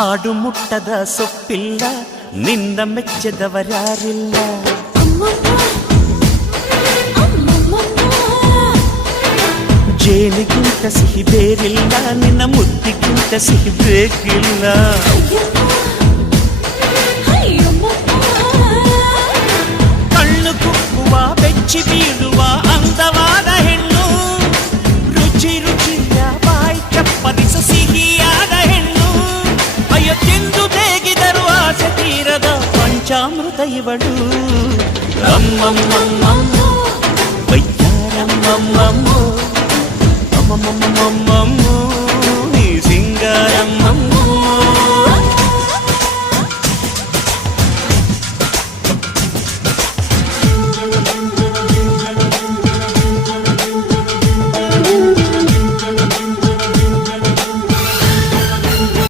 ಆಡು ಮುಟ್ಟದ ಸೊಪ್ಪಿಲ್ಲ ನಿನ್ನ ಮೆಚ್ಚದವರ್ಯಾರಿಲ್ಲ ಜೇನಿಗಿಂತ ಸಿಹಿ ಬೇರಿಲ್ಲ ನಿನ್ನ ಮುದ್ದಿಗಿಂತ ಸಿಹಿ ಬೇಕಿಲ್ಲ ಕಣ್ಣು ಕುಕ್ಕುವ ಬೆಚ್ಚಿ ಬೀಳುವ ಅಂದವಾದ ಹೆಣ್ಣು ರುಚಿ ರುಚಿಯ ಬಾಯಿ ಚಪ್ಪರಿಸ ಸಿಹಿಯಾದ ಹೆಣ್ಣು ಅಯ್ಯೋ ತಿಂದು ಬೇಗಿದರು ಆಸೆ ತೀರದ ಪಂಚಾಮೃತ ಇವಳು ಅಮ್ಮಮ್ಮಮ್ಮಮ್ಮ ವೈದ್ಯಾರಮ್ಮಮ್ಮಮ್ಮ ಅಮ್ಮಮ್ಮಮ್ಮಮ್ಮ ನೀ ಸಿಂಗಾರಮ್ಮಮ್ಮ